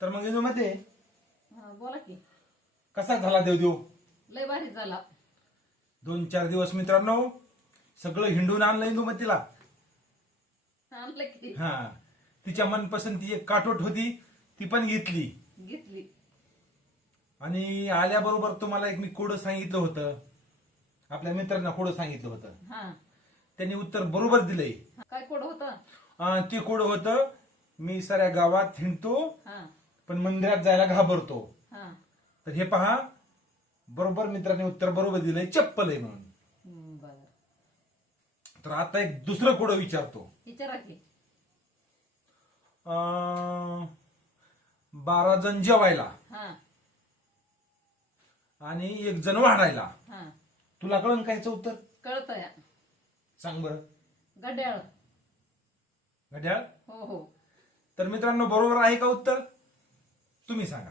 तर मग इंदू मध्ये बोला की. कसा झाला देवदेव? लय भारी झाला. 2-4 दिवस मित्रांनो सगळं हिंडून आणलं इंदू मतीला. आणलं की. हा, तिच्या मनपसंती एक काटोट होती ती पण घेतली. घेतली. आणि आल्याबरोबर तुम्हाला एक मी कोडं सांगितलं होतं, आपल्या मित्रांना कोडं सांगितलं होतं. हा. त्यांनी उत्तर बरोबर दिलंय. काय कोड होतं? ते कोडं होतं, मी साऱ्या गावात हिंडतो हा. पण मंदिरात जायला घाबरतो. हा. तर हे पहा, बरोबर मित्रांनी उत्तर बरोबर दिलंय, चप्पल आहे म्हणून. बरं. तर आता एक दुसरं कोडं विचारतो. विचारा की. 12 जण जेवायला हा. आणि 1 जण वाढायला. हा. तुला कळलं का ह्याचं उत्तर? कळतंय. सांग बरं. गड्याळ. घड्याळ. हो हो. तर मित्रांनो बरोबर आहे का उत्तर? तुम्ही सांगा.